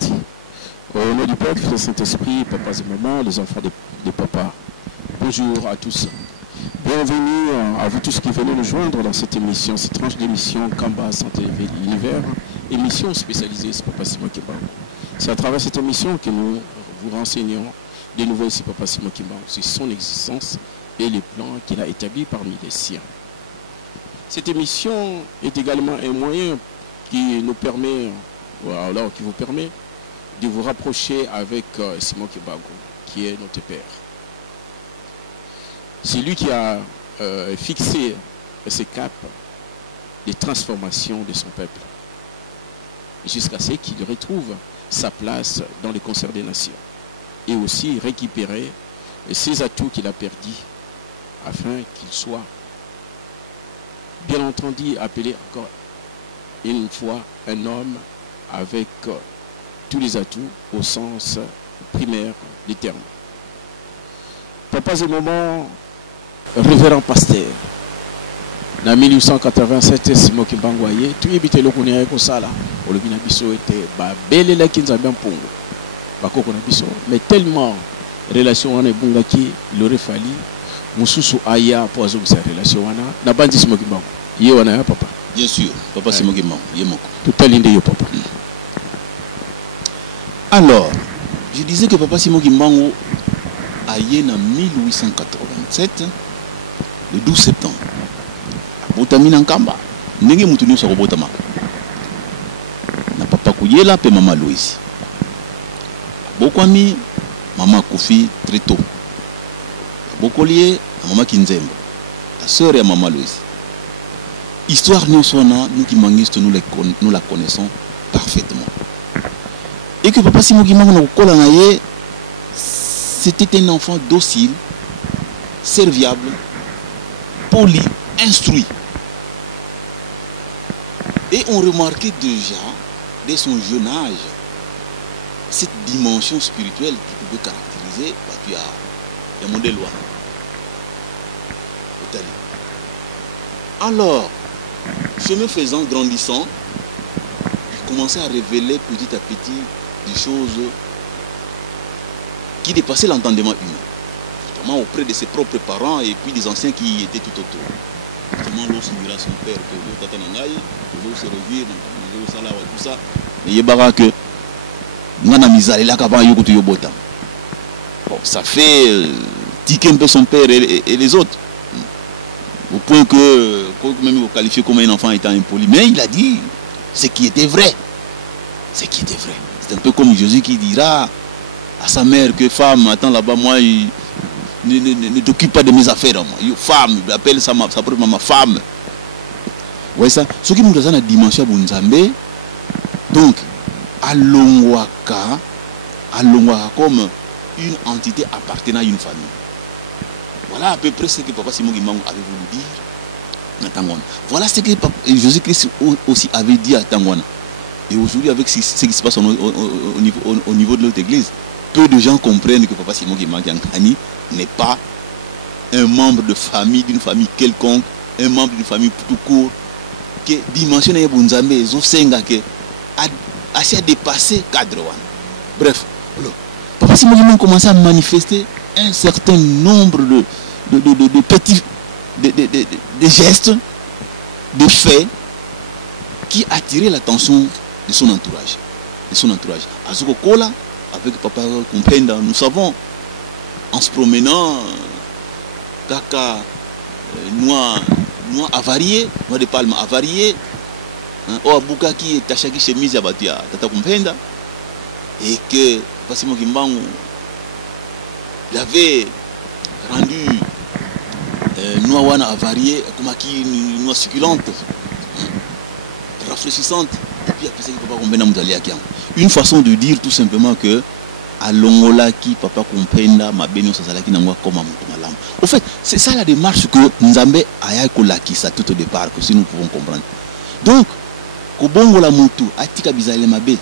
parti. Au nom du Père, du Fils et du Saint-Esprit, papas et mamans, les enfants des papas. Bonjour à tous. Bienvenue à vous tous qui venez nous joindre dans cette émission, cette tranche d'émission Kamba Santé Univers, émission spécialisée sur Papa Simon Kimbangu. C'est à travers cette émission que nous vous renseignons des nouvelles sur Papa Simon Kimbangu, sur son existence et les plans qu'il a établis parmi les siens. Cette émission est également un moyen qui nous permet, alors qui vous permet de vous rapprocher avec Simon Kimbangu, qui est notre Père. C'est lui qui a fixé ce cap de transformation de son peuple, jusqu'à ce qu'il retrouve sa place dans le concert des nations, et aussi récupérer ses atouts qu'il a perdus, afin qu'il soit, bien entendu, appelé encore une fois un homme avec tous les atouts au sens primaire du terme. Papas et mamans, révérend pasteur. En 1887, Simon Kimbangu aye, tu évite le connaître comme ça là. Au lobby nabiso était belle la kinza bien pongo. Bakoko nabiso, mais tellement relation wana bunga qui il aurait fallu mususu aya pour azonga sa relation wana na bandi Simon Kimbangu. Yé wana ya papa. Bien sûr, papa Simon Kimbangu, yé moko. Tout à l'inde yo papa. Alors, je disais que papa Simon Kimbangu aye en 1887, le 12 septembre. Botami na Nkamba. Ndenge mutu nyonso akobotama. Na papa kuyela pe mama Louise. Bokwami mama Kofi très tôt. Bokolié na mama Kinzembo, la sœur de mama Louise. Histoire nyonsona, nous qui mangistes nous la connaissons parfaitement. Et que papa Simon Kimbangu na kola na ye, c'était un enfant docile, serviable, poli, instruit. Et on remarquait déjà, dès son jeune âge, cette dimension spirituelle qui pouvait caractériser le modèle loi. Alors, chemin faisant, grandissant, il commençait à révéler petit à petit des choses qui dépassaient l'entendement humain, notamment auprès de ses propres parents et puis des anciens qui étaient tout autour. Notamment lorsqu'il dira son père que l'eau tatanangaï, que l'eau se revire, tout ça. Mais il y a que bon, ça fait tiquer un peu son père et les autres. Au point que, même il qualifié comme un enfant étant impoli. Mais il a dit ce qui était vrai. Ce qui était vrai. C'est un peu comme Jésus qui dira à sa mère que femme, attends là-bas, moi, ne t'occupe pas de mes affaires. Moi. Femme, il appelle sa propre maman femme. Vous voyez ça? Ce qui nous donne la dimension de Nzambe, donc, Alongwaka comme une entité appartenant à une famille. Voilà à peu près ce que papa Simon Kimbangu avait voulu dire à Tangwana. Voilà ce que Jésus-Christ aussi avait dit à Tangwana. Et aujourd'hui, avec ce qui se passe au niveau de notre église, peu de gens comprennent que papa Simon Kimbangu n'est pas un membre de famille, d'une famille quelconque, un membre d'une famille tout court, que dimension est Bunzambe, Zosenga, que a dépassé cadre. Bref, papa Simon Kimbangu commençait à manifester un certain nombre de petits de gestes, de faits qui attiraient l'attention de son entourage. À Zokokola, avec papa Kumpenda, nous savons, en se promenant, Kaka, noix avariées, noix de palme avariées, ou Abukaki, Tachaki chemise à Batia, Tata Kumpenda, et que papa Simon Kimbangu il avait rendu noix wana avariée comme qui une noix succulente, rafraîchissante. Et puis après ça, papa Kumpenda mutalia kiam. Une façon de dire tout simplement que à Longola qui papa Kumpenda ma benyo sazalaki nangwa comme malam. Au fait, c'est ça la démarche que Nzambe aya kolaki ça tout au départ que si nous pouvons comprendre. Donc, Kobongo la mutu atika bizale mabe.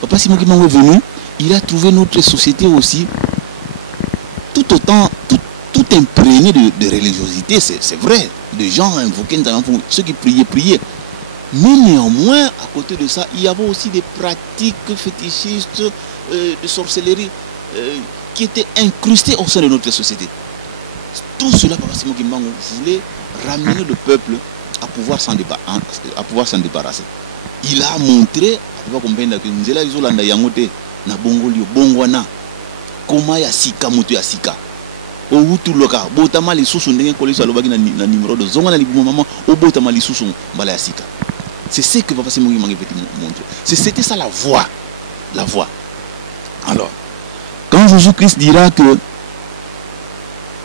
Papa Simon Kimbangu est venu, il a trouvé notre société aussi tout autant, tout imprégné de religiosité, c'est vrai. De gens invoqués, ceux qui priaient. Mais néanmoins, à côté de ça, il y avait aussi des pratiques fétichistes de sorcellerie qui étaient incrustées au sein de notre société. Tout cela, Papa Simon Kimbangu voulait ramener le peuple à pouvoir s'en débarrasser. Il a montré, comment il y a sika moto ya sika. Outu loka, botama li susu ndenge kolisa lobaki na numéro de zonga na libumo maman, o botama li susu mbala ya sika. C'est ce que Papa Simon Kimbangu veut montrer. C'était ça la voie. La voie. Alors, quand Jésus-Christ dira que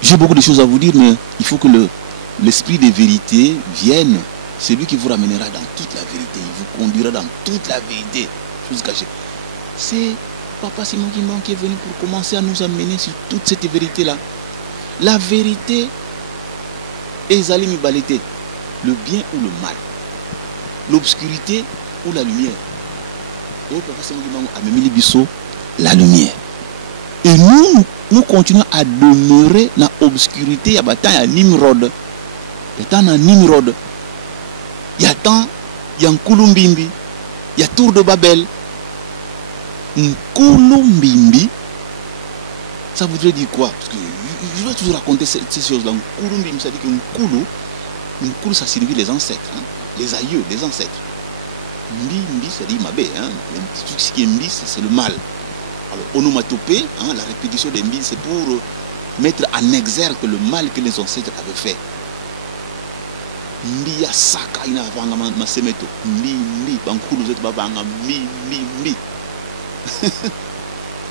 j'ai beaucoup de choses à vous dire, mais il faut que l'esprit de vérité vienne. C'est lui qui vous ramènera dans toute la vérité. Il vous conduira dans toute la vérité. Chose cachée. C'est Papa Simon Kimbangu qui est venu pour commencer à nous amener sur toute cette vérité-là. La vérité est Zalimi Balete. Le bien ou le mal. L'obscurité ou la lumière. Et Papa Simon Kimbangu a mis Bisso la lumière. Et nous continuons à demeurer dans l'obscurité. Il y a un Nimrod. Il y a un Nimrod. Il y a tant, il y a un Nkulumbimbi. Il y a Tour de Babel. Nkulumbimbi, ça voudrait dire quoi? Parce que je dois toujours raconter ces choses-là. Nkulumbimbi, ça dit que Nkulu, ça signifie les ancêtres, hein? Les aïeux, les ancêtres. Mbi, ça dit Mabé. Hein? Tout ce qui est Mbi, c'est le mal. Alors, onomatopée, hein, la répétition des Mbi, c'est pour mettre en exergue le mal que les ancêtres avaient fait. Mbi ya saka ina vanga masemeto. Mbi, bankulu zetu babanga mbi.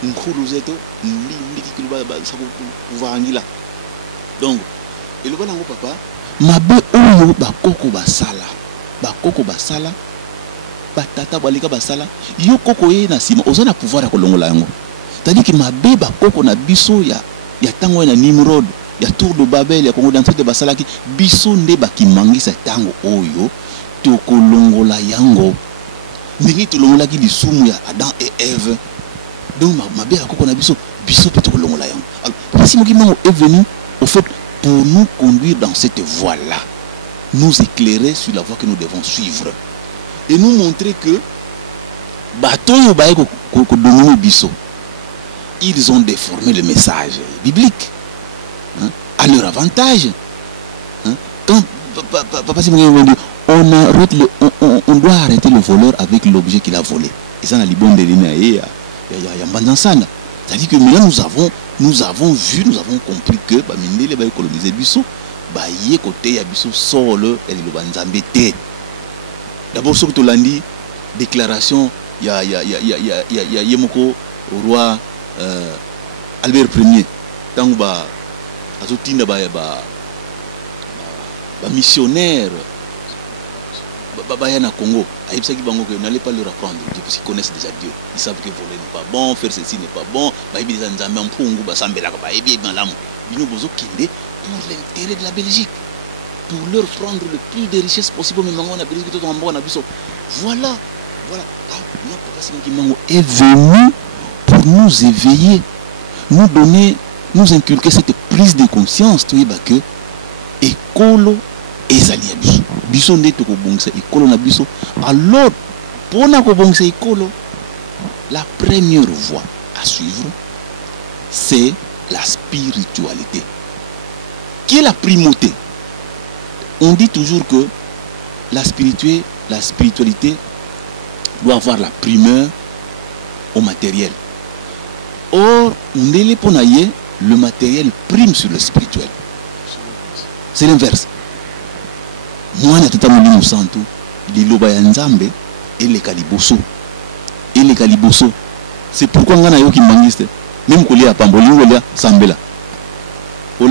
Nkulu zetu mbi kikulu ba sako kuvangila. Donc, et le banango papa, mabe oyo bakoko basala. Batata balika basala yo koko ye na sima ozana pouvoir ya kolongola yango. C'est-à-dire que mabe bakoko na biso ya tango na Nimrod, ya Tour de Babel, ya Congo d'entrée de basalaki biso nde bakimangisa tango oyo to kolongola yango. Ndenge to longola ki lisumu ya Adam et Ève. Donc mabe bakoko na biso pe to kolongola yango. Alors Papa Simon Kimbangu est venu au fait pour nous conduire dans cette voie-là, nous éclairer sur la voie que nous devons suivre. Et nous montrer que ils ont déformé le message biblique, hein, à leur avantage. Hein. Quand Papa Simon dit on doit arrêter le voleur avec l'objet qu'il a volé. Et ça, c'est-à-dire que maintenant nous avons vu, nous avons compris que Mindele va coloniser Bisso, Baye côté Yabisso solo et le Banzambete. D'abord, ce que tu l'as dit, déclaration, il y a Yemoko au roi Albert Ier. Tant que Azotina ba missionnaire, na Congo, n'allez pas leur apprendre, parce qu'ils connaissent déjà Dieu. Ils savent que voler n'est pas bon, faire ceci n'est pas bon. Pour l'intérêt de la Belgique, pour leur prendre le plus de richesses possible, mais on a Belgique tout en bon, on a Bisso. Voilà. Papa Simon Kimbangu est venu pour nous éveiller, nous donner, nous inculquer cette prise de conscience, tu vois que écolo ezali biso. Biso nde to ko bongisa écolo na biso. Alors, pour na ko bongisa écolo, la première voie à suivre, c'est la spiritualité. Qui est la primauté? On dit toujours que la spiritualité doit avoir la primeur au matériel. Or, le matériel prime sur le spirituel. C'est l'inverse. Moi, je c'est pourquoi on a eu qui mangiste. Même qu'on a pas sambela. Tout,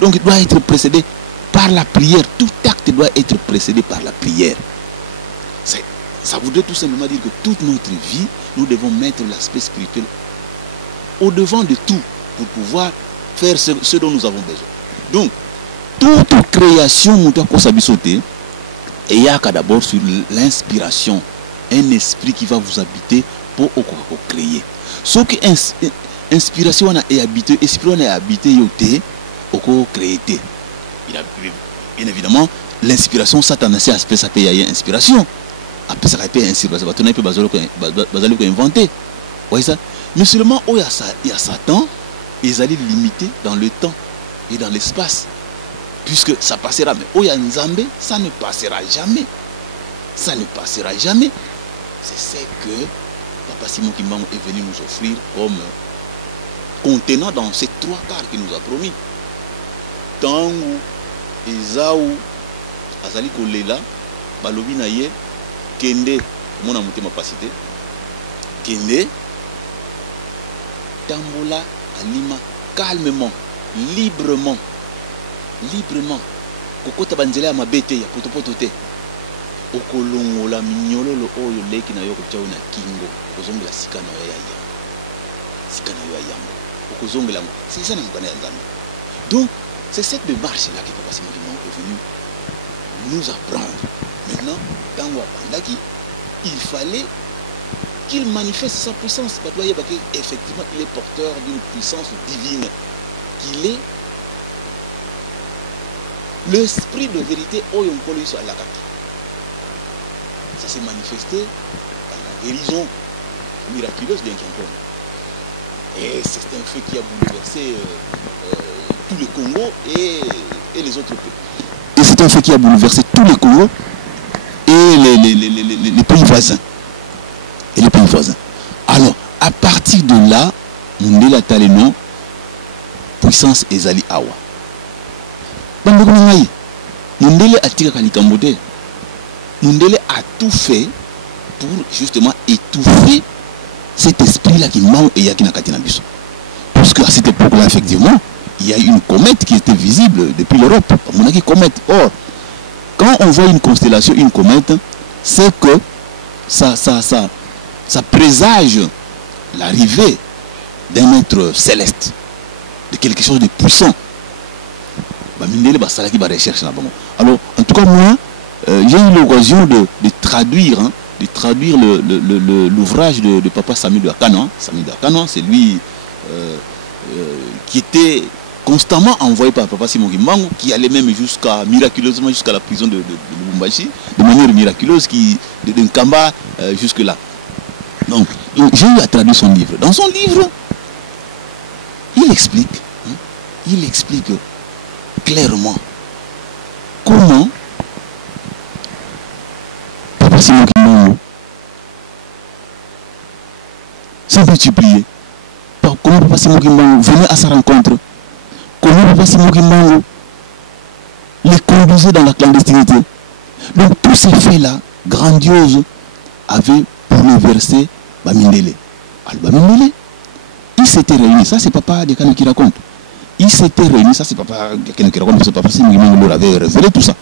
donc il doit être précédé par la prière. Tout acte doit être précédé par la prière. Ça voudrait tout simplement dire que toute notre vie, nous devons mettre l'aspect spirituel au-devant de tout pour pouvoir faire ce dont nous avons besoin. Donc, toute création, nous doit s'habiter. Et il y a d'abord sur l'inspiration, un esprit qui va vous habiter pour créer. Ce qui inspiration est habité, esprit est habité, yoté, au créer. Bien évidemment, l'inspiration ça tendance à aspect ça peut y inspiration après ça peut inspiration va tourner peu bazalo ko inventer voyez ça mais seulement il y a Satan ils allaient limiter dans le temps et dans l'espace puisque ça passera mais il y a Nzambe ça ne passera jamais c'est ce que Papa Simon Kimbangu est venu nous offrir comme contenant dans ces 3 quarts qu'il nous a promis. Tangu Esaou azali kolela balobi na ye kende mona motema pasité kende tambola alima calmement librement kokota banzela ya mabete ya potopoto te okolongola minyololo oyo leki na yo kotiao na kingo okozongela sika na yo ya yambo okozongela c'est ça na mokana ya Nzambe. Donc c'est cette démarche là que Papa Simon Kimbangu est venu nous apprendre. Maintenant dans Wapandaki il fallait qu'il manifeste sa puissance. Effectivement il est porteur d'une puissance divine, qu'il est l'esprit de vérité oyonkolo sur la kaki. Ça s'est manifesté par la guérison miraculeuse d'un Kiampon. Et c'est un fait qui a bouleversé tout le Congo et les autres pays. Et c'est un fait qui a bouleversé tout le Congo et les pays voisins. Alors, à partir de là, Mundela Taleno, puissance ezali awa. Mundela atika kalikambote. Mundela a tout fait pour justement étouffer cet esprit-là qui manque et qui n'a qu'à biso. Parce qu'à cette époque-là, effectivement, il y a une comète qui était visible depuis l'Europe. On a une comète. Or, quand on voit une constellation, une comète, c'est que ça présage l'arrivée d'un être céleste, de quelque chose de puissant. Alors, en tout cas, moi, j'ai eu l'occasion de traduire l'ouvrage de Papa Sami de Akanon. Sami de Akanon, c'est lui qui était constamment envoyé par Papa Simon Kimbangu, qui allait même miraculeusement jusqu'à la prison de Lubumbashi, de manière miraculeuse, de Nkamba jusque-là. Donc j'ai eu à traduire son livre. Dans son livre, il explique clairement comment Papa Simon Kimbangu s'est multiplié. Comment Papa Simon Kimbangu venait à sa rencontre. Comment Papa Simon Kimbangu les conduisait dans la clandestinité. Donc tous ces faits-là, grandioses, avaient bouleversé Bamindele. Alors Bamindele, il s'était réuni, ça c'est Papa Dekano qui raconte. Il s'était réuni, ça c'est Papa Dekano qui raconte, parce que Papa Simon Kimbangu leur avait révélé tout ça.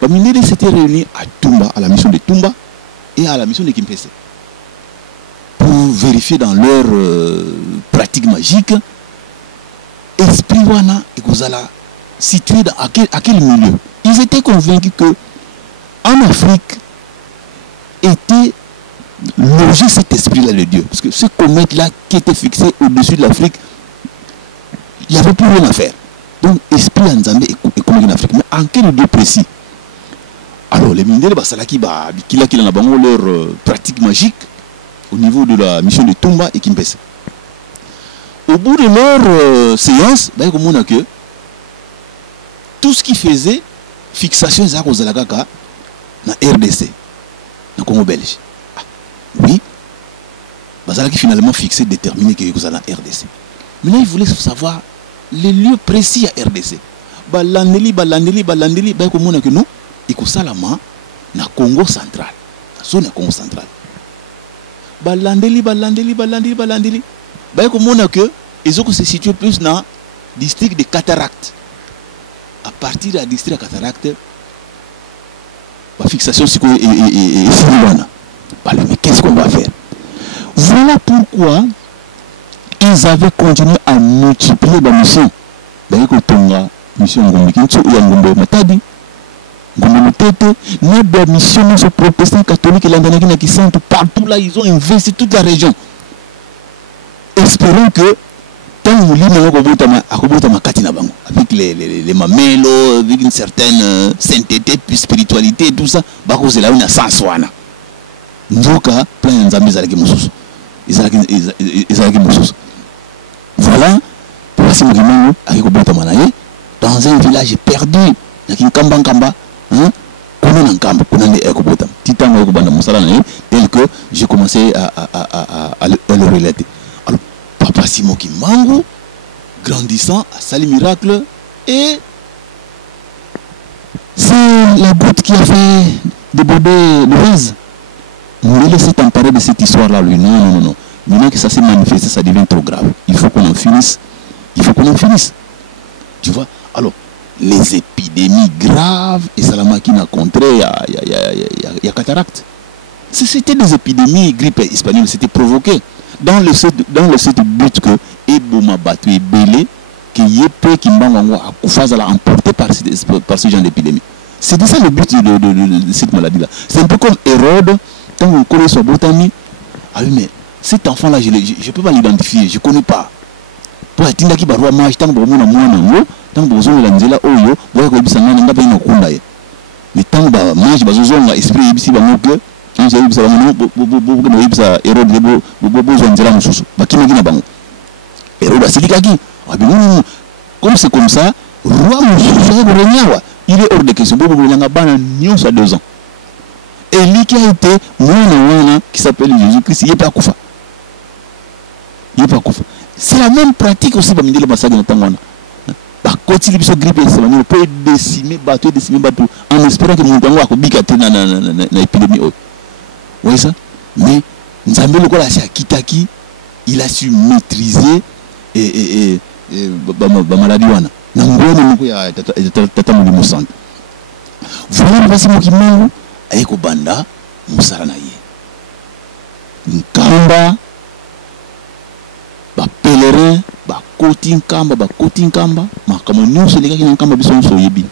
Bamindele s'était réuni à Tumba, à la mission de Tumba et à la mission de Kimpese, pour vérifier dans leur pratique magique esprit wana et Kozala situé à quel milieu. Ils étaient convaincus que en Afrique était logé cet esprit-là de Dieu. Parce que ce comète-là qui était fixé au-dessus de l'Afrique, il n'y avait plus rien à faire. Donc, esprit en Nzambe est comme en Afrique. Mais en quel lieu précis? Alors, les Mindele Basalaki, qui en a leur pratique magique au niveau de la mission de Tumba et Kimpese. Au bout de leur séance, que tout ce qui faisait fixation des accords na RDC, na Congo belge. Oui, qui finalement fixé, déterminé que vous allez en RDC. Maintenant, il voulait savoir les lieux précis à RDC. Balandeli, que nous, et que Salama, na Congo central, na zone Congo central. Balandeli. Que ils ont se situé plus dans le district de Cataracte. À partir de la district de Cataracte, la fixation est mais qu'est-ce qu'on va faire? Voilà pourquoi ils avaient continué à multiplier la mission. Mission mission protestants catholiques et qui partout là, ils ont investi toute la région. Espérons que tant avec les mamélos, avec une certaine sainteté, puis spiritualité, tout ça, c'est là où il y a sens. Ndoka, plein de Nzambe, voilà, dans un village perdu, tel que j'ai commencé à le relater. Alors, Papa Simon Kimbangu, grandissant, a sali miracle, et c'est la goutte qui a fait déborder le vase. On ne laisse emparer de cette histoire-là, lui. Non. Maintenant que ça s'est manifesté, ça devient trop grave. Il faut qu'on en finisse. Tu vois? Alors, les épidémies graves, et Salama qui n'a contré, il y a cataracte. C'était des épidémies, grippe espagnole, c'était provoqué. Dans le seul but que Ebouma Batu est belé, qu'il y ait peu qui m'a emporté par ce genre d'épidémie. C'était ça le but de cette maladie-là. C'est un peu comme Hérode, quand on connaît son botanique. Ah oui, mais cet enfant-là, je ne peux pas l'identifier, je ne connais pas. Pour atteindre qui barua mage, tant que vous avez un tant que vous avez un zéla oyo, vous avez un kunda. Mais tant que vous avez un esprit ici, vous avez un comme c'est comme ça, roi il est hors de question. Il a 2 ans. Et lui qui a été qui s'appelle Jésus-Christ, il n'est pas Koufa. C'est la même pratique aussi pour le massacre de Tangwana. Quand il est grippé, il peut décimer, battre, en espérant que mon Tangwa a bicate dans l'épidémie. Vous voyez ça? Mais Nzambe le a Kitaki, il a su maîtriser la maladie. Voilà le passé qui m'a avec Banda, Moussaranaye. Nkamba, pèlerin, kotinkamba, ma comme nous, c'est les gars qui n'ont pas besoin de soyebi.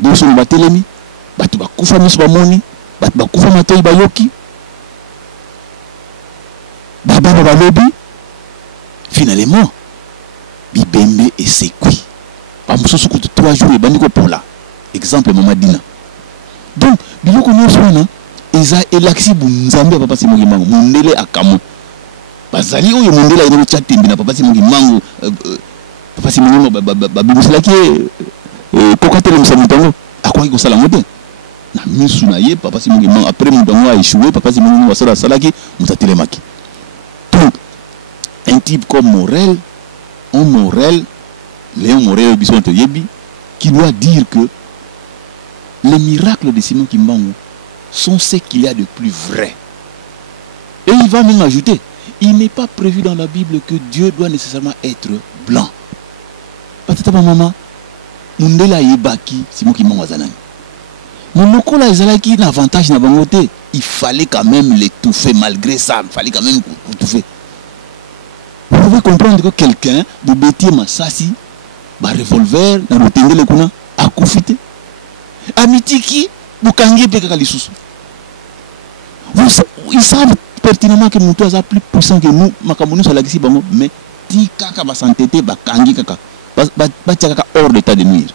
Bosso batelemi, batu bakufa miso bamoni, batu bakufa matoi bayoki. Baba balobi, finalement, Bibembe et Sekui. Bamuso suku 3 jours et bandiko pour là. Exemple Mamadina. Donc, biloko nyonso wana eza elaksi bunzambe papa Simon Kimbangu mundele akamo. Bazali oyo mundele ino chatembi na papa Simon Kimbangu papa Simon babibusela ki kokatele musamutango akwaki ko sala mote. Na misu na ye papa Simon Kimbangu après mutango a échoué papa Simon Kimbangu wasala salaki mutatelemaki. Donc, un type comme Morel, Léon Morel Bisonto Yebi, qui doit dire que les miracles de Simon Kimbangu sont ce qu'il y a de plus vrai. Et il va même ajouter, il n'est pas prévu dans la Bible que Dieu doit nécessairement être blanc. Patata maman, Mundela Yebaki, Simon Kimbangu Azanani. Mon loco là, ils ont avantage dans bangoté. Il fallait quand même l'étouffer malgré ça. Il fallait quand même l'étouffer. Vous pouvez comprendre que quelqu'un de Bétier Massassi, revolver, dans le tende le kuna, a koufité. Amitiki, Bukangi Pekakalissus. Ils savent pertinemment que Moutou est plus puissant que nous, Makamouni sur la Gissi Bango, mais Tikaka va s'entêter, Bakangi Kaka, Batiaka hors d'état de nuire.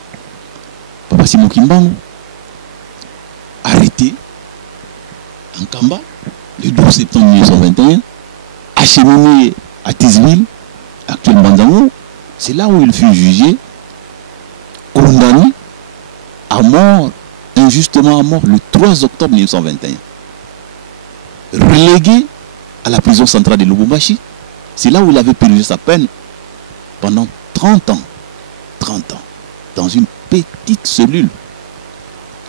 Papa Simon Kimbangu, arrêté en Kamba, le 12 septembre 1921, acheminé à Tizville, actuellement Banzango, c'est là où il fut jugé, condamné à mort, injustement à mort, le 3 octobre 1921. Relégué à la prison centrale de Lubumbashi, c'est là où il avait purgé sa peine pendant 30 ans. 30 ans. Dans une petite cellule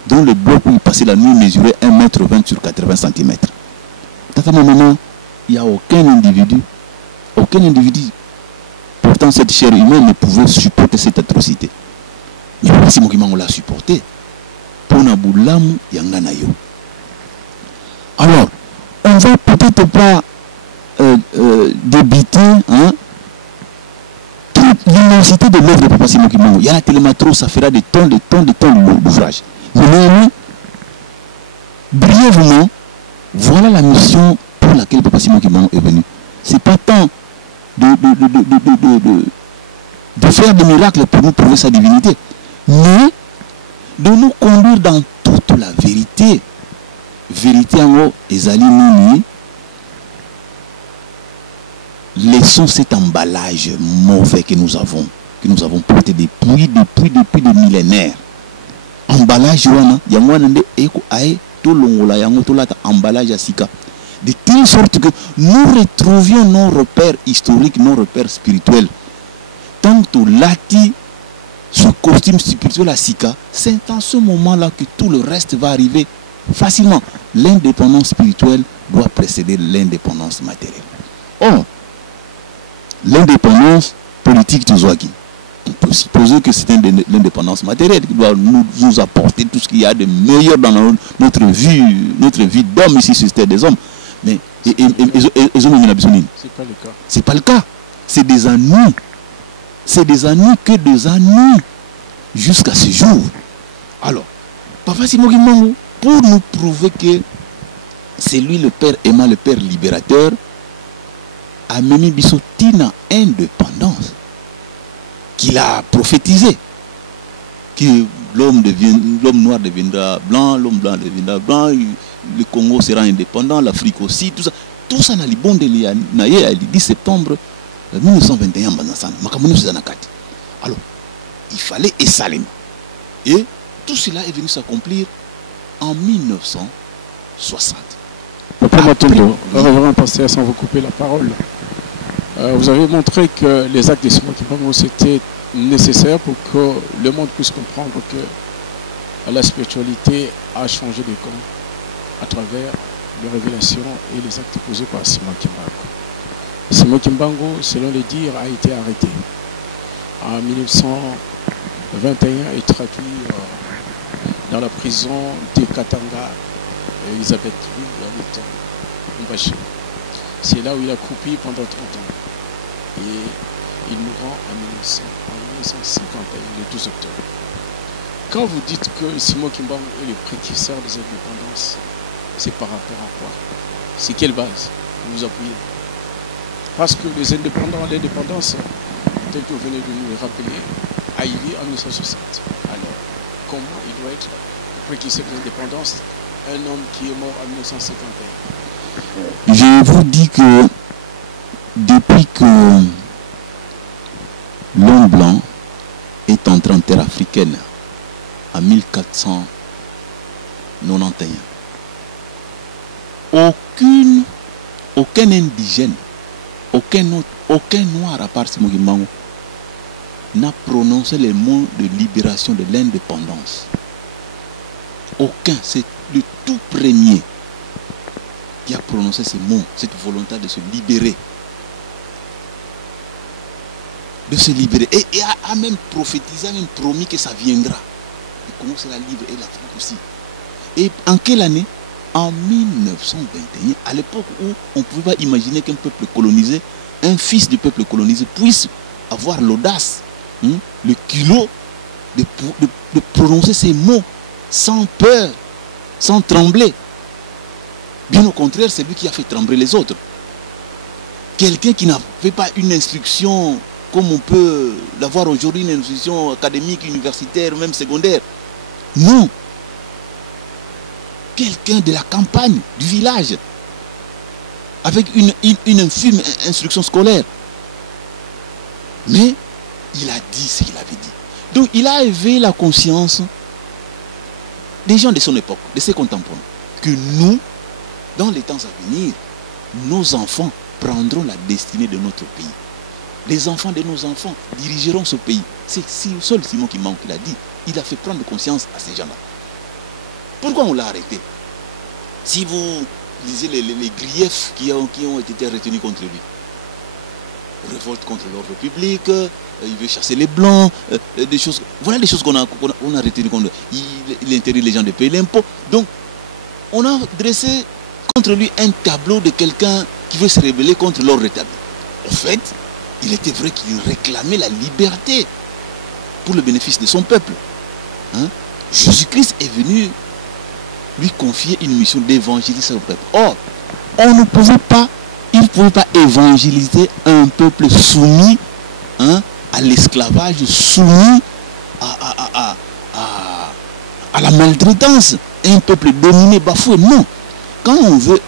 dont le bloc où il passait la nuit mesurait 1,20 m sur 80 cm. Tata maman, il n'y a aucun individu portant cette chair humaine ne pouvait supporter cette atrocité. Mais si mon Kimbangu l'a supporté, pour Naboulam Yanganayo. Alors, on va peut-être pas débiter toute l'immensité de l'œuvre de Papa Simon Kimbangu. Il y en a tellement trop, ça fera des tonnes d'ouvrages. Mais brièvement, voilà la mission pour laquelle Papa Simon Kimbangu est venu. C'est pas tant de faire des miracles pour nous prouver sa divinité, mais de nous conduire dans toute la vérité. Vérité en haut, ezali nini. Laissons cet emballage mauvais que nous avons porté depuis des millénaires. Emballage wana yango wana nde eko aye to longola yango to lata emballage ya sika, de telle sorte que nous retrouvions nos repères historiques, nos repères spirituels. Tant que lati ce costume spirituel à sika, c'est en ce moment-là que tout le reste va arriver facilement. L'indépendance spirituelle doit précéder l'indépendance matérielle. Or, l'indépendance politique de Zouagi, on peut supposer que c'est l'indépendance matérielle qui doit nous apporter tout ce qu'il y a de meilleur dans notre vie d'homme ici sur cette terre des hommes. Mais c'est pas le cas. C'est pas le cas. C'est des ennuis. C'est des ennuis que des ennuis jusqu'à ce jour. Alors, Papa Simoki Mbangu, pour nous prouver que c'est lui le Père aimant, le Père libérateur, a mené Bissotina indépendance, qu'il a prophétisé, que l'homme noir deviendra blanc, l'homme blanc deviendra blanc, le Congo sera indépendant, l'Afrique aussi, tout ça n'a li bon de l'année, le 10 septembre 1921. Alors, il fallait Esalem. Et tout cela est venu s'accomplir en 1960. Papa Matondo, révérend pasteur, sans vous couper la parole, vous avez montré que les actes de Simoki Mbangu c'était nécessaire pour que le monde puisse comprendre que la spiritualité a changé de camp à travers les révélations et les actes posés par Simoki Mbangu. Simoki Mbangu, selon les dires, a été arrêté en 1921 et traduit dans la prison de Katanga, Elisabeth Mbaché. C'est là où il a croupi pendant 30 ans. Et il mourra en 1951, le 12 octobre. Quand vous dites que Simoki Mbangu est le précurseur des indépendances, c'est par rapport à quoi? C'est quelle base vous appuyez? Parce que les indépendants, l'indépendance, tel que vous venez de nous le rappeler, a eu lieu en 1960. Alors, comment il doit être précurseur des indépendances, un homme qui est mort en 1951? Je vous dis que depuis que l'homme blanc est entré en terre africaine en 1491, aucun indigène, aucun noir à part Simoki Mbangu n'a prononcé les mots de libération de l'indépendance. Aucun, c'est le tout premier qui a prononcé ces mots, cette volonté de se libérer. De se libérer. Et a même prophétisé, a même promis que ça viendra. Et comment c'est la livre et l'Afrique aussi. Et en quelle année? En 1921, à l'époque où on ne pouvait pas imaginer qu'un peuple colonisé, un fils du peuple colonisé puisse avoir l'audace, le culot de prononcer ces mots sans peur, sans trembler. Bien au contraire, c'est lui qui a fait trembler les autres. Quelqu'un qui n'avait pas une instruction comme on peut l'avoir aujourd'hui, une instruction académique, universitaire, même secondaire. Non. Quelqu'un de la campagne, du village, avec une infime instruction scolaire. Mais il a dit ce qu'il avait dit. Donc il a éveillé la conscience des gens de son époque, de ses contemporains, que nous, dans les temps à venir, nos enfants prendront la destinée de notre pays. Les enfants de nos enfants dirigeront ce pays. C'est seul Simoki Mbangu qui l'a dit. Il a fait prendre conscience à ces gens-là. Pourquoi on l'a arrêté? Si vous lisez les griefs qui ont été retenus contre lui. Révolte contre l'ordre public, il veut chasser les blancs, des choses. Voilà les choses qu'on a retenues contre lui. Il interdit les gens de payer l'impôt. Donc, on a dressé contre lui un tableau de quelqu'un qui veut se rebeller contre l'ordre établi. En fait, il était vrai qu'il réclamait la liberté pour le bénéfice de son peuple. Jésus-Christ est venu lui confier une mission d'évangéliser son peuple. Or, on ne pouvait pas, il pouvez pas évangéliser un peuple soumis, hein, à l'esclavage, soumis à la maltraitance, un peuple dominé, bafoué. Non. Quand on veut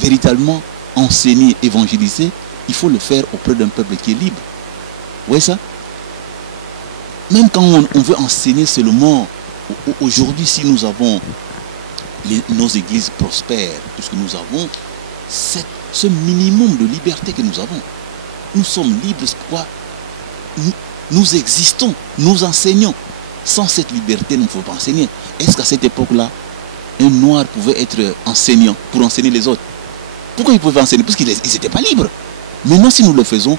véritablement enseigner, évangéliser, il faut le faire auprès d'un peuple qui est libre. Vous voyez ça? Même quand on veut enseigner seulement, aujourd'hui, si nous avons nos églises prospères, puisque nous avons ce minimum de liberté que nous avons. Nous sommes libres, c'est pourquoi nous existons, nous enseignons. Sans cette liberté, nous ne pouvons pas enseigner. Est-ce qu'à cette époque-là, un noir pouvait être enseignant pour enseigner les autres? Pourquoi ils pouvaient enseigner? Parce qu'ils n'étaient pas libres. Maintenant, si nous le faisons,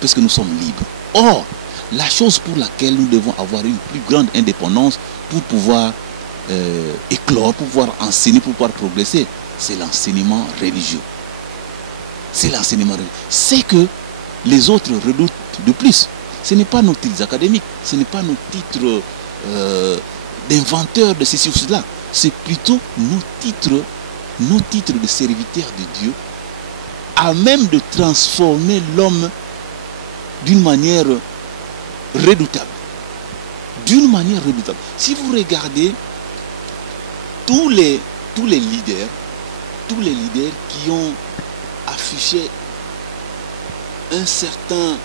parce que nous sommes libres. Or, la chose pour laquelle nous devons avoir une plus grande indépendance pour pouvoir éclore, pour pouvoir enseigner, pour pouvoir progresser, c'est l'enseignement religieux. C'est l'enseignement religieux. C'est que les autres redoutent de plus. Ce n'est pas nos titres académiques, ce n'est pas nos titres d'inventeurs de ceci ou cela. C'est plutôt nos titres de serviteurs de Dieu, à même de transformer l'homme d'une manière redoutable. D'une manière redoutable. Si vous regardez tous les leaders qui ont affiché un certain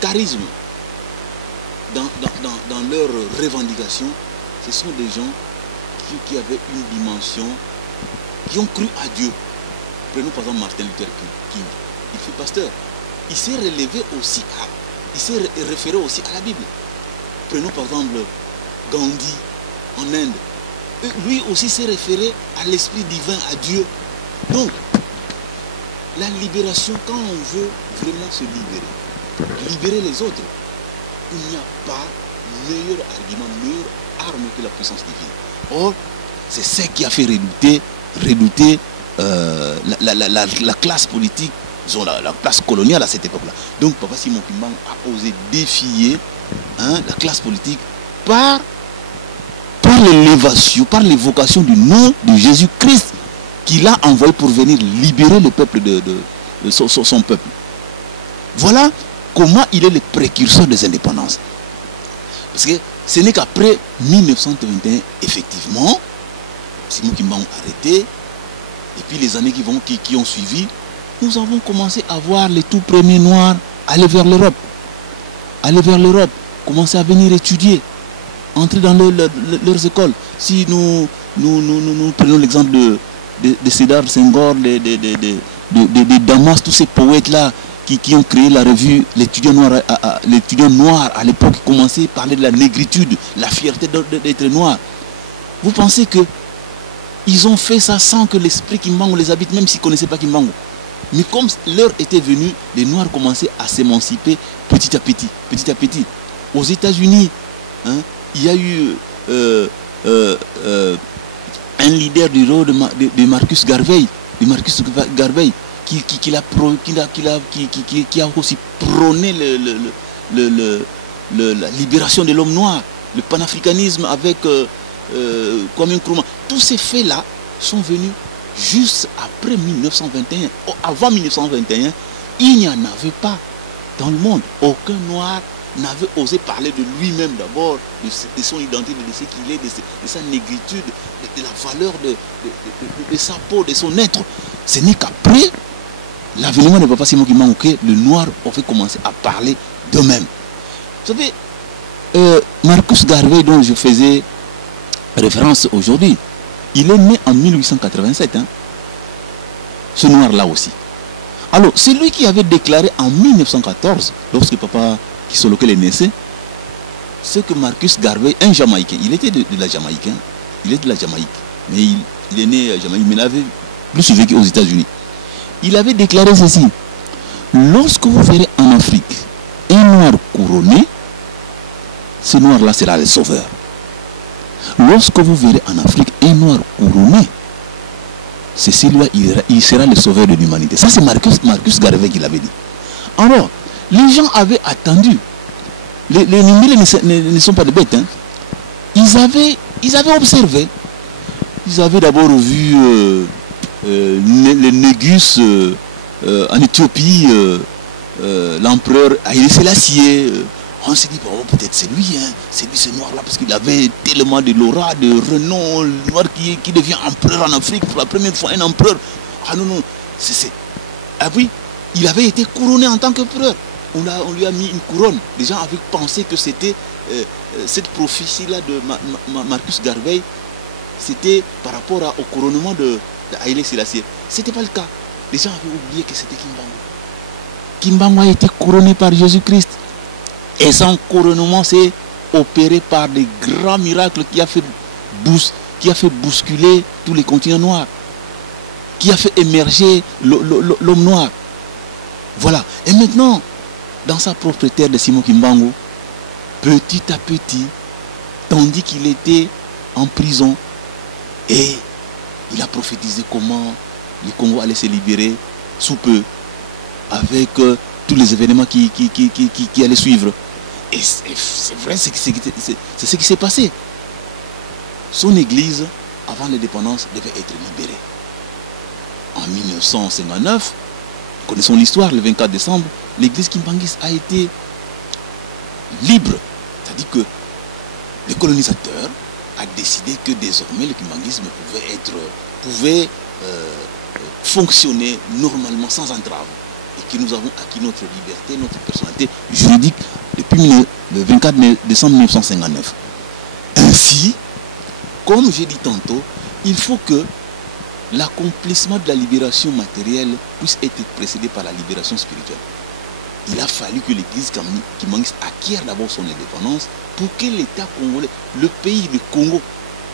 charisme dans leurs revendications, ce sont des gens qui avaient une dimension, qui ont cru à Dieu. Prenons par exemple Martin Luther King. Il fut pasteur. Il s'est relevé aussi il s'est référé aussi à la Bible. Prenons par exemple Gandhi en Inde. Lui aussi s'est référé à l'esprit divin, à Dieu. Donc, la libération, quand on veut vraiment se libérer les autres, il n'y a pas meilleur argument, meilleure arme que la puissance divine. Or, c'est ce qui a fait redouter la classe politique, disons la classe coloniale à cette époque-là. Donc, Papa Simon Kimbangu a osé défier la classe politique par l'élévation, par l'évocation du nom de Jésus-Christ qu'il a envoyé pour venir libérer le peuple de son peuple. Voilà comment il est le précurseur des indépendances. Parce que ce n'est qu'après 1921, effectivement, Simon Kimbangu arrêté, et puis les années qui ont suivi, nous avons commencé à voir les tout premiers Noirs aller vers l'Europe. Aller vers l'Europe, commencer à venir étudier, entrer dans leurs écoles. Si nous prenons l'exemple de Sédar Senghor, de Damas, tous ces poètes-là qui ont créé la revue L'étudiant noir à l'époque, qui commençait à parler de la négritude, la fierté d'être noir. Vous pensez que ils ont fait ça sans que l'esprit Kimbangu les habite, même s'ils ne connaissaient pas Kimbangu. Mais comme l'heure était venue, les Noirs commençaient à s'émanciper petit à petit, petit à petit. Aux États-Unis, il y a eu un leader du rôle de Marcus Garvey, qui a aussi prôné la libération de l'homme noir, le panafricanisme avec Kwame Nkrumah. Tous ces faits-là sont venus juste après 1921. Avant 1921, il n'y en avait pas dans le monde. Aucun noir n'avait osé parler de lui-même d'abord, de son identité, de ce qu'il est, de sa négritude, de la valeur de sa peau, de son être. Ce n'est qu'après l'avènement de Papa Simon Kimbangu que le noir avait commencé à parler d'eux-mêmes. Vous savez, Marcus Garvey, dont je faisais référence aujourd'hui, il est né en 1887, ce noir-là aussi. Alors, c'est lui qui avait déclaré en 1914, lorsque Papa Kisolokel est naissé, ce que Marcus Garvey, un Jamaïcain, il était de la Jamaïque, il est de la Jamaïque, mais il est né à Jamaïque, mais il avait plus vécu aux États-Unis. Il avait déclaré ceci: lorsque vous verrez en Afrique un noir couronné, ce noir-là sera le sauveur. Lorsque vous verrez en Afrique un noir couronné, c'est celui-là, il sera le sauveur de l'humanité. Ça, c'est Marcus Garvey qui l'avait dit. Alors, les gens avaient attendu. Les Nimbilés ne sont pas des bêtes. Ils avaient observé. Ils avaient d'abord vu le Négus, en Éthiopie, l'empereur Haïlé Sélassié. On s'est dit, bon, peut-être c'est lui, hein, c'est lui ce noir-là, parce qu'il avait tellement de l'aura, de renom, le noir qui devient empereur en Afrique pour la première fois, un empereur. Ah non, non, ah oui, il avait été couronné en tant qu'empereur. On lui a mis une couronne. Les gens avaient pensé que c'était cette prophétie-là de Marcus Garvey, c'était par rapport au couronnement de Haïlé Sélassié. Ce n'était pas le cas. Les gens avaient oublié que c'était Kimbangu. Kimbangu a été couronné par Jésus-Christ. Et son couronnement s'est opéré par des grands miracles qui a fait bousculer tous les continents noirs, qui a fait émerger l'homme noir. Voilà. Et maintenant, dans sa propre terre de Simon Kimbangu, petit à petit, tandis qu'il était en prison, et il a prophétisé comment le Congo allait se libérer sous peu, avec tous les événements qui allaient suivre. Et c'est vrai, c'est ce qui s'est passé. Son église, avant l'indépendance, devait être libérée. En 1959, connaissons l'histoire, le 24 décembre, l'église kimbanguiste a été libre. C'est-à-dire que le colonisateur a décidé que désormais le kimbanguisme pouvait fonctionner normalement sans entrave. Et que nous avons acquis notre liberté, notre personnalité juridique depuis le 24 décembre 1959. Ainsi, comme j'ai dit tantôt, il faut que l'accomplissement de la libération matérielle puisse être précédé par la libération spirituelle. Il a fallu que l'église kimbanguiste acquiert d'abord son indépendance pour que l'État congolais, le pays du Congo,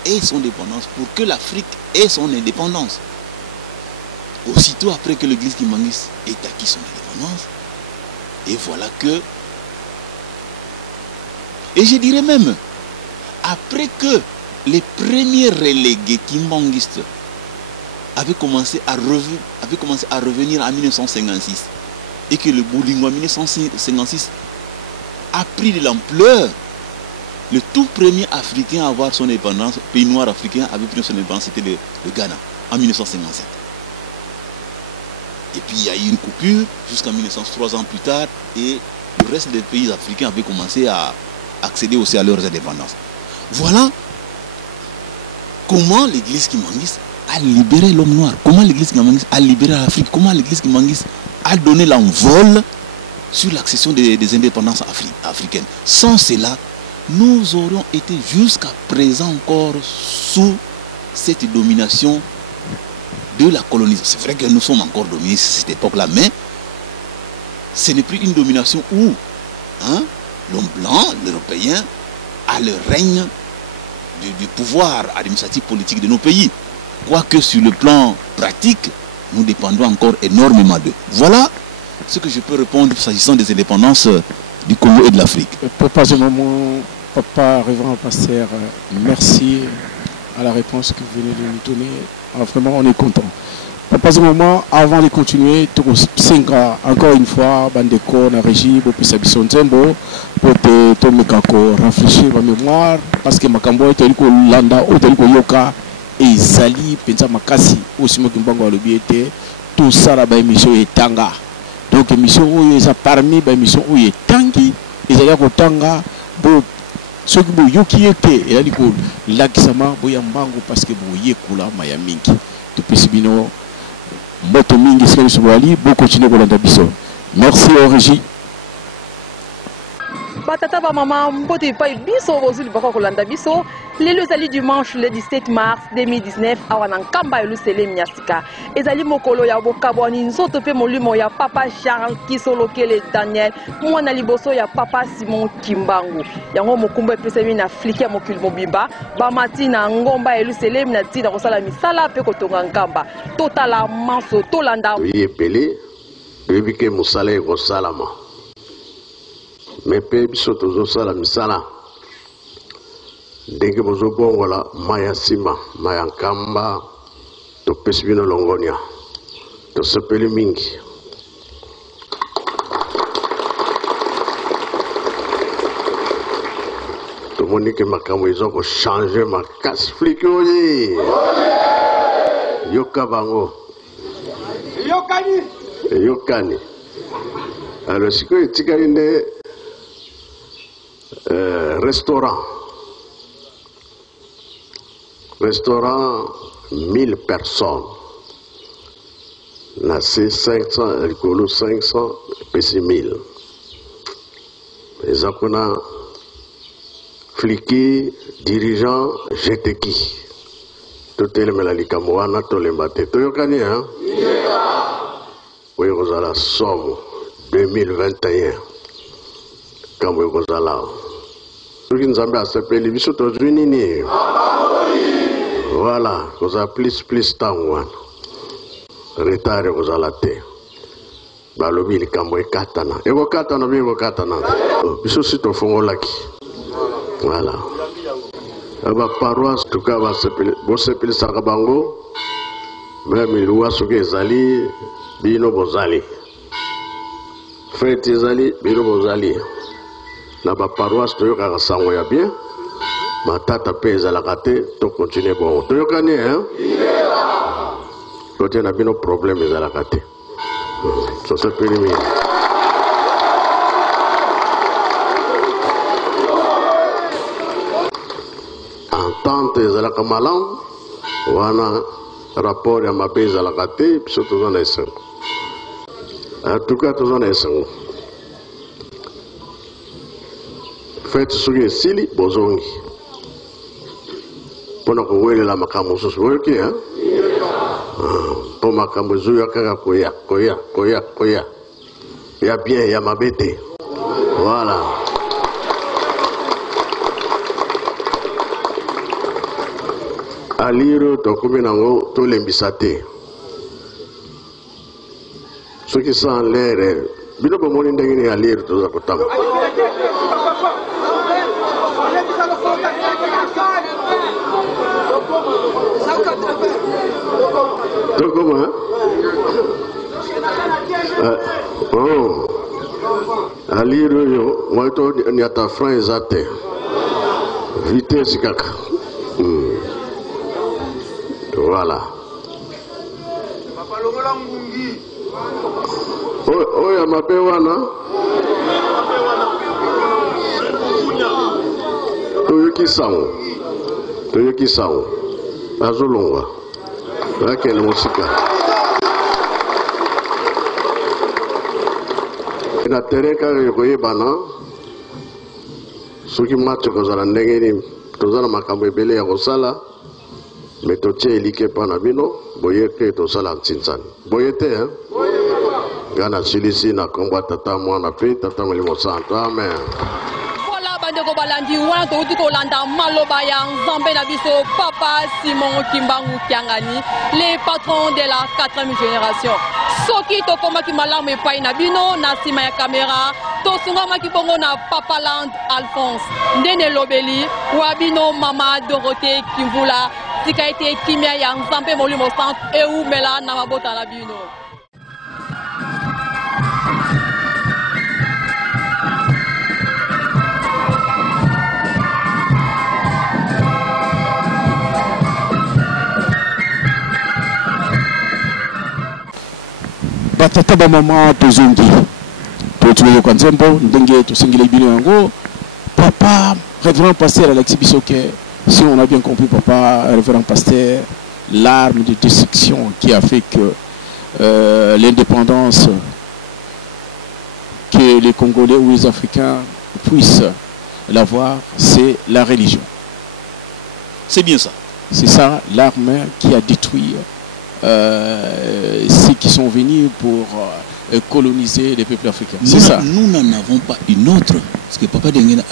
ait son indépendance, pour que l'Afrique ait son indépendance. Aussitôt après que l'église kimbanguiste ait acquis son indépendance, et voilà que, et je dirais même, après que les premiers relégués kimbanguistes avaient commencé à revenir en 1956, et que le Boulingo en 1956 a pris de l'ampleur, le tout premier Africain à avoir son indépendance, pays noir africain avait pris son indépendance, c'était le Ghana, en 1957. Et puis il y a eu une coupure jusqu'en 1903 ans plus tard, et le reste des pays africains avaient commencé à accéder aussi à leurs indépendances. Voilà comment l'église kimbanguiste a libéré l'homme noir, comment l'église kimbanguiste a libéré l'Afrique, comment l'église kimbanguiste a donné l'envol sur l'accession des indépendances africaines. Sans cela, nous aurions été jusqu'à présent encore sous cette domination de la colonisation. C'est vrai que nous sommes encore dominés à cette époque-là, mais ce n'est plus une domination où l'homme blanc, l'Européen, a le règne du pouvoir administratif politique de nos pays. Quoique sur le plan pratique, nous dépendons encore énormément d'eux. Voilà ce que je peux répondre s'agissant des indépendances du Congo et de l'Afrique. Papa, révérend pasteur, merci à la réponse que vous venez de nous donner. Alors, vraiment, on est content. Papa, moment, avant de continuer, encore une fois, Bandeko, na régie, pour que ça puisse s'ensemble, pour te réfléchir à mémoire, parce que Makambo est un landa, ou un yoka, et Zali, Pensa Makasi, aussi Mokimbango à l'obéité, tout ça là, émission est tanga. Donc, émission où il y a parmi, émission où il est tangi, et il y a tanga, pour ceux qui yoki était, et là, il y a l'akisama, boyambango, parce que vous yekula, mayaminki. Tout pesibino, moto mingi, ce que nous vous continuez pour l'andabiso. Merci, Origi. Batata ba mama mbote pa biso bozuli bako kolanda biso lelo ezali dimanche le 17 mars 2019 awa na nkamba elu Selem Nyasika ezali mokolo ya bokabwani nzoto pe molimo ya papa Charles Kisolokele Daniel mwana liboso ya papa Simon Kimbangu yango mokumba epesemi na Afrique ya mokili mobimba ba matina ngomba elu Selem na tina kosala misala pe kotonga nkamba totala manso tolanda yepele ebike musala ekosalama mepe biso tozosala misala ndenge bozobongola maya nsima maya nkamba topesi bino longonia tosepeli mingi tomoni ke makambo eza kochange makasi fliki oye yoka bango Yokani. Alors, si vous avez restaurant. Restaurant 1000 personnes. Là, c'est 500, le colo 500, et c'est 1000. Les apprenants, fliqués, dirigeants, GTK. Tout est le Melalika Moana, tout le maté. Tout le gagné, hein? Oui, vous avez la somme 2021. Quand vous avez là. Ceux qui nous ont appelé, les bisous, tous unis. Voilà, vous avez plus temps. Retard, vous avez la terre. Balobi, les Kamboy Katana. Et vos Katana, bien vos Katana. Bisous, c'est au fond, là. Voilà. La paroisse, en tout cas, va s'appeler Sarabango. Même il voit ce que Zali, Bino Bozali. Frère Zali, Bino Bozali. La paroisse, tu as un bien. Ma tata pèse à la raté, tu continues bon. Tu as gagné, hein? Tu as bien problème à la raté. Ça s'appelle mieux. Entente à la Kamalan, on a rapport à ma pèse à la raté, puis surtout en essai. En tout cas, tous en essai. Faites ce que Sili Bozongi. Pendant que vous voyez la macamouse, vous voyez, hein? Pour macamouse, il y a koya. Il y a bien, il y a ma bête. Voilà. Aliro, Tokuminango, tous les bissatés. Ceux qui sont en l'air, Bino Bomoni Ndengini Aliro, tous à côté. Comment? Oh, Aliro, moi, il y a ta frère Zate. Vitesse kaka. Voilà. Oh, il y a ma péwana. Toyoki Sao. Azolonga. Là, quelle musique. Il y a terrain qui est bana. Ceux qui matchent comme ça, tous les makambo belé à Rosala. Mais tu es liqué par Nabino, boyeke to sala tsinsan. Boyete, hein? Gana silisi na combat tata moi na pe tata melimo santo. Amen. Voilà, bandeko balandi wana to uti kolanda maloba ya Nzambe na biso Papa Simon Kimbangu Kiangani, les patrons de la 4e génération. Soki to komaki malamu epai na bino na sima ya kamera, to sungamaki bongo na Papa Land Alphonse, Ndene Lobeli, wabino Mama Dorothée Kimvula. Tika ete kimia ya Nzambe molimo centre et ou mela na mabota na bino. Batata ba mama tozongi. Totuyo kanzembo ndenge tosengile bino yango. Papa révérend pasteur Alexis Bisoke. Si on a bien compris, papa, révérend pasteur, l'arme de destruction qui a fait que l'indépendance, que les Congolais ou les Africains puissent l'avoir, c'est la religion. C'est bien ça. C'est ça l'arme qui a détruit ceux qui sont venus pour coloniser les peuples africains. C'est ça. Nous n'en avons pas une autre. Parce que papa Dengue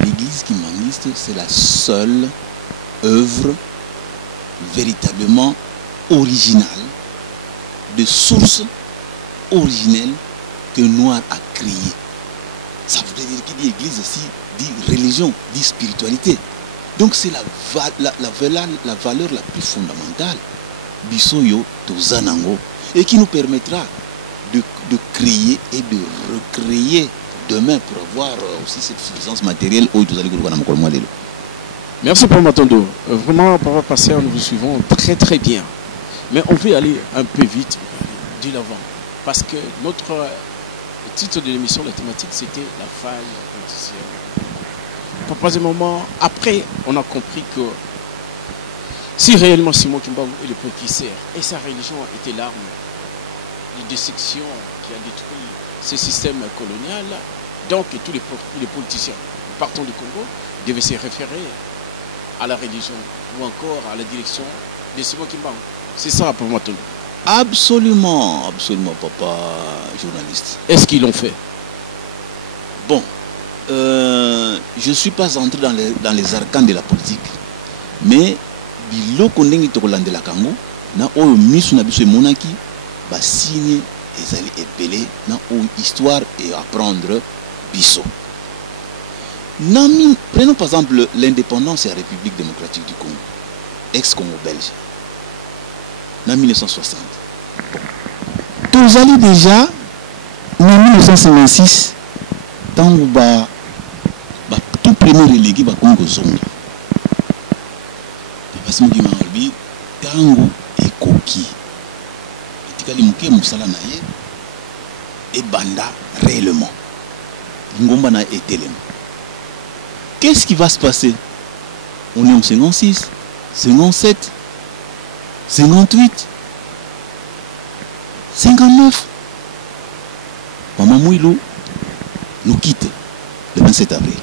l'église qui m'enliste, c'est la seule œuvre véritablement originale, de source originelle que Noir a créée. Ça voudrait dire qu'il dit église aussi, dit religion, dit spiritualité. Donc c'est la valeur la plus fondamentale, Bisoyo Tozanango, et qui nous permettra de créer et de recréer demain pour avoir aussi cette suffisance matérielle. Merci pour Matondo. Vraiment, Papa Pasteur, nous vous suivons très très bien. Mais on veut aller un peu vite de l'avant. Parce que notre titre de l'émission, la thématique, c'était la faille judiciaire. Papa, ce moment, après, on a compris que si réellement Simon Kimbangu est le précurseur et sa religion était l'arme de destruction qui a détruit ce système colonial, donc tous les politiciens partant du Congo devaient se référer à la religion ou encore à la direction de Simon Kimbangu. C'est ça, pour moi, Tony. Absolument, absolument, papa journaliste. Est-ce qu'ils l'ont fait? Bon, je ne suis pas entré dans les arcanes de la politique, mais biloko ndenge tokolandela kango na oyo misu na biso emonaki basigne ezali ebele na oyo histoire et apprendre biso. Prenons par exemple l'indépendance de la République démocratique du Congo, ex-Congo belge, en 1960. Tozali déjà en 1956, tant que tout premier relégué va Congo Zongi. Parce que je tango ekoki etikali muke musala na ye et banda réellement ngomba na etelema. Qu'est-ce qui va se passer? On est en 56, 57, 58, 59. Maman Mouilou nous quitte le 27 avril.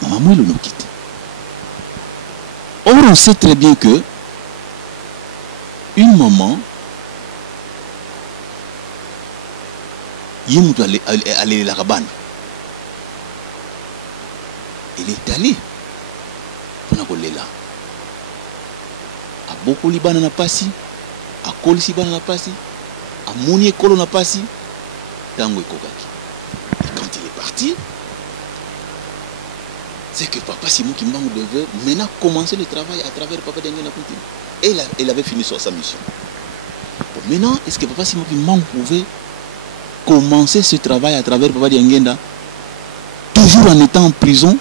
Maman Mouilou nous quitte. Or, on sait très bien que une maman, il est allé la cabane. Il est allé pour aller là. A beaucoup de banana passi, a kolisi banana passi, a mounier kolo na passi, tango ekokaki. Et quand il est parti, c'est que Papa Simon Kimbangu devait maintenant commencer le travail à travers Papa Dengue Napunti. Et il avait fini sa mission. Bon, maintenant, est-ce que Papa Simon Kimbangu pouvait commencer ce travail à travers Papa Dengue, toujours en étant en prison?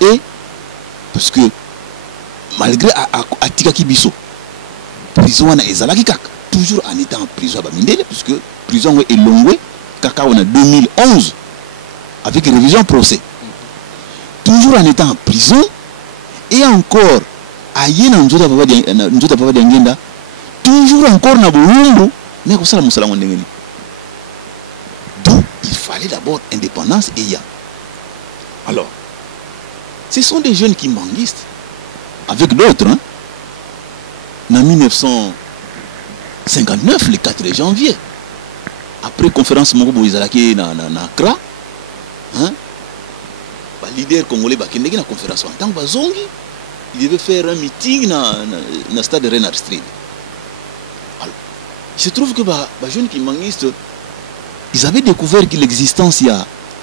Et parce que malgré Atikaki Bisso, prison a ezalaki kaka, toujours en étant en prison à Bamindele, puisque prison est longue, kaka on a 2011 avec révision procès. Toujours en étant en prison et encore aïe na nzota papa d'Angenda, toujours encore na bolumbu mais ko sala musala ngondengeni. Donc il fallait d'abord indépendance et ya. Alors ce sont des jeunes qui manguistes avec d'autres hein. En 1959 le 4 janvier après conférence Mogobo Izalaki na Accra hein. Le leader congolais qui a une conférence en tant que Zongi, il devait faire un meeting dans le stade de Renard Street. Alors, il se trouve que les jeunes qui manguistes, ils avaient découvert qu'il existence, il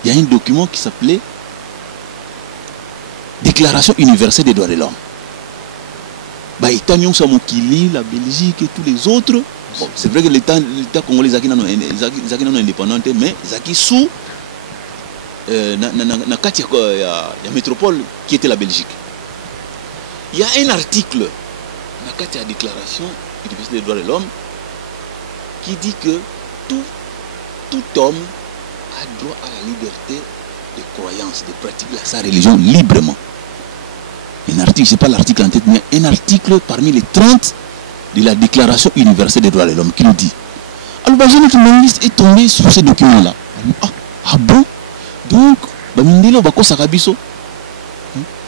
y a un document qui s'appelait Déclaration universelle des droits de l'homme. Italiens, Samokili, la Belgique et tous les autres. Bon, c'est vrai que l'État congolais est indépendant, mais ils sous na kati ya métropole qui était la Belgique. Il y a un article na kati ya déclaration universelle des droits de l'homme qui dit que tout homme a droit à la liberté de croyance, de pratiquer sa religion librement. Un article, je n'ai pas l'article en tête, mais un article parmi les 30 de la déclaration universelle des droits de l'homme qui nous dit. Alors, le jeune qui est tombé sur ce document-là. Ah bon? Donc,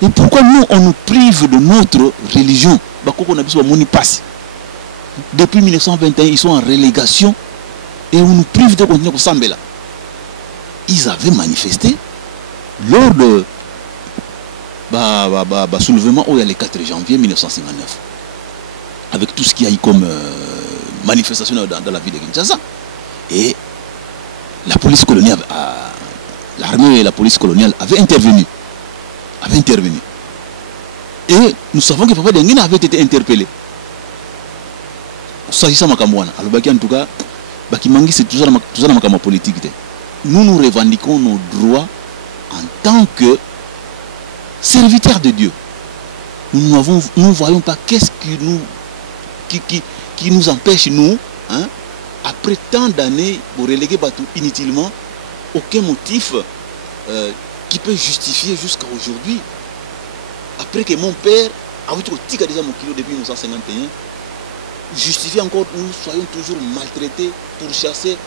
et pourquoi nous, on nous prive de notre religion? Depuis 1921, ils sont en relégation et on nous prive de continuer au Sambela. Ils avaient manifesté lors de soulèvement où il y a le 4 janvier 1959. Avec tout ce qu'il y a eu comme manifestation dans la ville de Kinshasa. Et la police coloniale l'armée et la police coloniale avaient intervenu. Et nous savons que Papa Dengue avait été interpellé. S'agissant de Makamouana, alors en tout cas, Bakimangi c'est toujours la Makama politique. Nous revendiquons nos droits en tant que serviteurs de Dieu. nous ne voyons pas qu'est-ce qui nous empêche, nous, hein, après tant d'années, pour reléguer Batou inutilement, aucun motif qui peut justifier jusqu'à aujourd'hui. Après que mon père a eu déjà mon kilo depuis 1951, justifie encore que nous soyons toujours maltraités, pourchassés,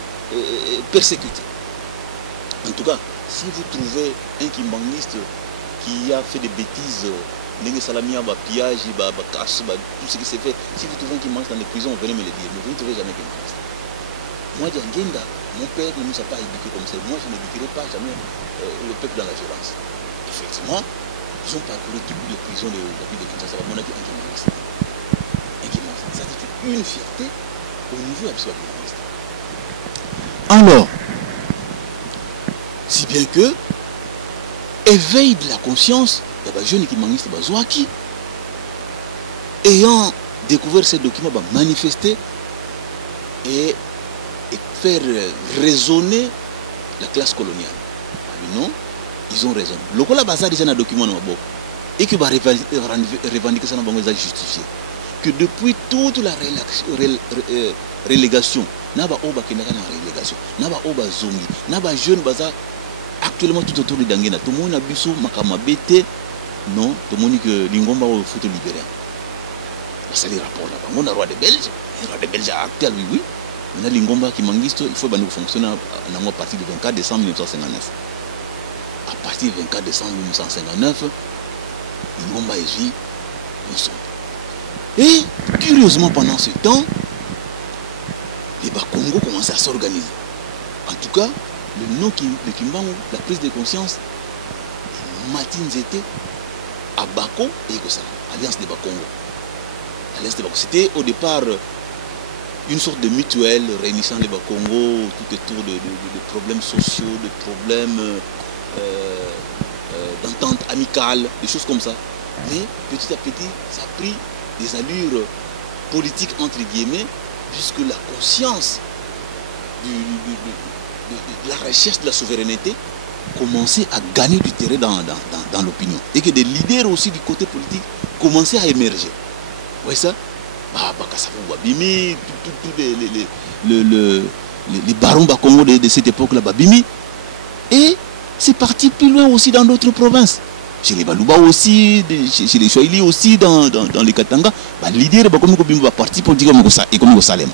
persécutés. En tout cas, si vous trouvez un kimbanguiste qui a fait des bêtises, Salamia, pillage, casse, tout ce qui s'est fait, si vous trouvez un kimbanguiste dans les prisons, venez me le dire, mais vous ne trouvez jamais un kimbanguiste. Moi, Djangenda, mon père ne nous a pas éduqués comme ça. Moi, je n'éduquerai pas jamais le peuple dans la violence. Effectivement, ils ont parcouru toutes les prisons de la ville de Kinshasa. On a dit un kimbanguiste. Un kimbanguiste. Ça dit une fierté au niveau absolu. Alors, si bien que, éveil de la conscience, il y a des jeunes qui manifestent, ayant découvert ces documents, manifester et faire résonner la classe coloniale. Non, ils ont raison. Le cas là, déjà un document et que va revendiquer ça, va justifier que depuis toute la relégation, n'a pas relégation, n'a pas zongi, n'a pas jeune bazar actuellement tout autour de Dangena. Tout le monde a biso makama bete, non, tout le monde que l'ingomba au foot libéré. C'est les rapports là. On a roi des Belges actuel, oui. On a l'ingomba qui mangisto, il faut nous fonctionner à partir du 24 décembre 1959. À partir du 24 décembre 1959, l'ingomba est vie, nous sommes. Et curieusement pendant ce temps, les Congo commencent à s'organiser. En tout cas, le nom de Kimbangu, la prise de conscience, Martin Zete, Abako et Ekosala, Alliance des Bakongo. C'était au départ une sorte de mutuelle réunissant les Bakongo tout autour de problèmes sociaux, de problèmes d'entente amicale, des choses comme ça. Mais petit à petit, ça a pris des allures politiques entre guillemets, puisque la conscience de la recherche de la souveraineté commençait à gagner du terrain dans l'opinion. Et que des leaders aussi du côté politique commençaient à émerger. Vous voyez ça? Les barons Bakongo de cette époque-là, Babimi. Et c'est parti plus loin aussi dans d'autres provinces. Chez les Balouba aussi, chez les Chouaili aussi, dans les Katanga, les leaders Bakongo sont partis pour dire comme Salem.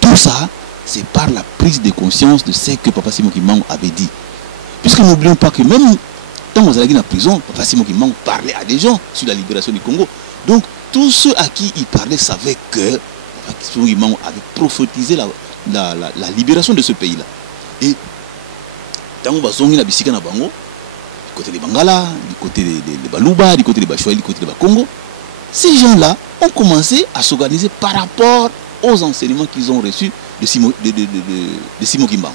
Tout ça, c'est par la prise de conscience de ce que Papa Simon Kimbangu avait dit. Puisque n'oublions pas que même quand on allait en prison, Papa Simon Kimbangu parlait à des gens sur la libération du Congo. Donc, tous ceux à qui il parlait savaient que Papa Simon Kimbangu avait prophétisé la libération de ce pays-là. Et quand on va zonger la bisika na bango, du côté des Bangala, du côté des Balouba, du côté des Bachouaï, du côté des Bakongo, ces gens-là ont commencé à s'organiser par rapport aux enseignements qu'ils ont reçus de Simon Kimbangu.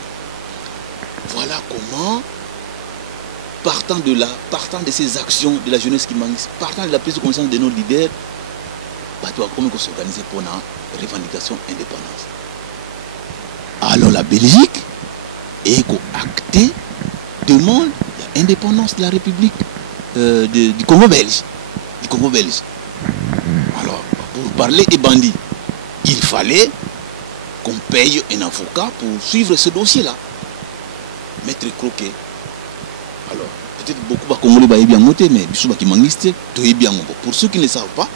Voilà comment, partant de ces actions de la jeunesse kimbanguiste, partant de la prise de conscience de nos leaders, comment on s'organise pour la revendication indépendance. Alors la Belgique est actée demande l'indépendance de la République du Congo belge. Alors, pour parler et bandit, il fallait qu'on paye un avocat pour suivre ce dossier-là. Maître Croquet. Alors, peut-être beaucoup de Congolais vont bien noter, mais pour ceux qui ne savent pas,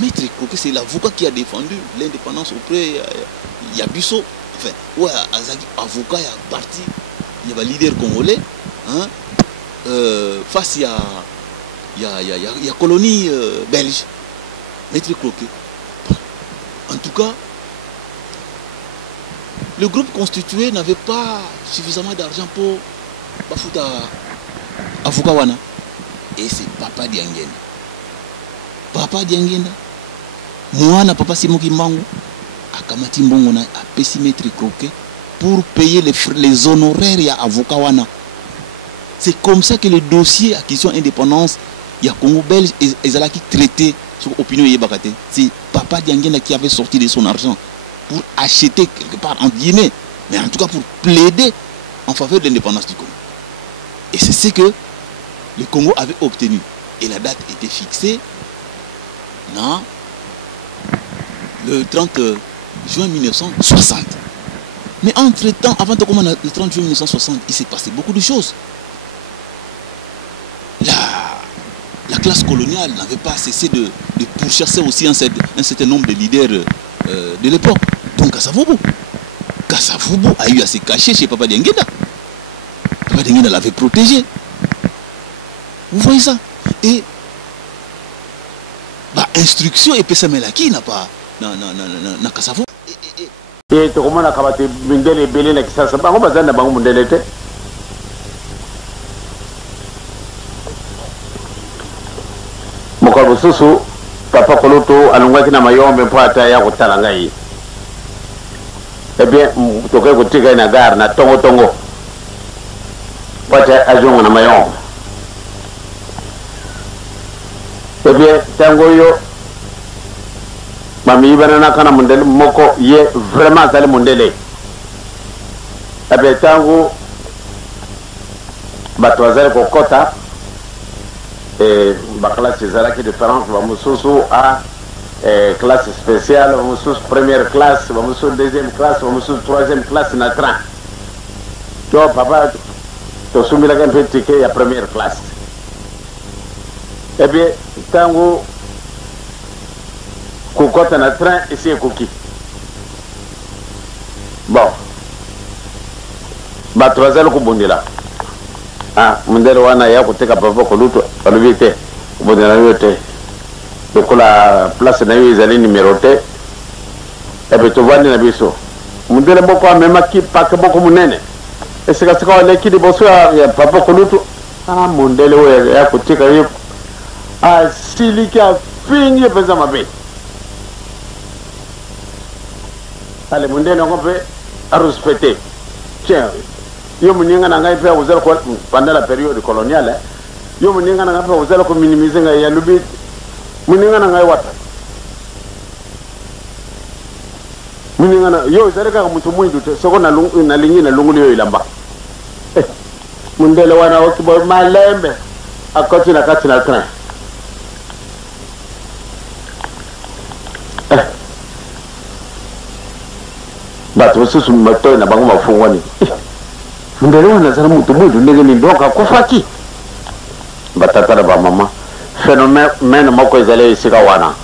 Maître Croquet, c'est l'avocat qui a défendu l'indépendance auprès de Yabiso. Enfin, ouais, avocat, il y a parti, il y a un leader congolais, hein, face à la colonie belge. Maître Croquet. En tout cas, le groupe constitué n'avait pas suffisamment d'argent pour Bafuta Afukawana. Et c'est Papa Diangenda. Papa Diangenda, moi, Papa Simon Kimbangu, Akamati Mbongona, a payé Maître Croquet pour payer les honoraires à Afukawana. C'est comme ça que le dossier acquisition indépendance, il y a Congo belge et Zala qui traitait sur l'opinion Yébakate. C'est Papa Diangenda qui avait sorti de son argent pour acheter quelque part, entre guillemets, mais en tout cas pour plaider en faveur de l'indépendance du Congo. Et c'est ce que le Congo avait obtenu. Et la date était fixée non, le 30 juin 1960. Mais entre-temps, avant de commencer le 30 juin 1960, il s'est passé beaucoup de choses. La classe coloniale n'avait pas cessé de pourchasser aussi un certain nombre de leaders de l'époque. Donc Kasavubu a eu à se cacher chez Papa Dengueda. Papa Dengueda l'avait protégé. Vous voyez ça? Et instruction et Pesamelaki n'a pas n'a Kasavubu. Et tout le monde a kabate mindele belé na kisasa bango bazana bango mundele te. Mokabo susu Papa Koloto alongaki na mayombe mpo ata ya kotala ngai. Eh bien toke kotika na gare na tongo pata ajongo na mayombe. Eh bien tango yo mami banana kana mundele moko ye vraiment sale mundele. Eh bien tango bato bazali kokota ma classe est différente, vamos à classe spéciale, vamos première classe, vamos deuxième classe, vamos troisième classe na train. Donc papa, tu soumis la gamme ticket à première classe. Eh bien, tango kokota na train ici est cookie. Bon, bah troisième kubundila. Ah, mundele wana ya kuteka Papa Koluto alubite kubondela yote la place na yo ezali numéroté et puis tovandi na biso mundele moko amema ki pake moko munene esika sika wale ki liboso ya Papa Koluto ah mundele oyo ya kuteka yo ah siliki afingi pesa mabe ale mundele ngombe a respecter tiens yo muninga na ngai pe uzela ko pendant la période coloniale yo muninga na ngai pe uzela ko minimiser ngai ya lubi muninga na ngai wata muninga na yo uzela ka mutu mwindu te soko na lingi na lungu yo ilamba mundele wana okibo malembe akoti na kati na train batu susu mato na bango mafungwani mundele wana zana mutu mwindu ndenge ni ndoka kufaki batata ba mama phénomène moko ezali esika wana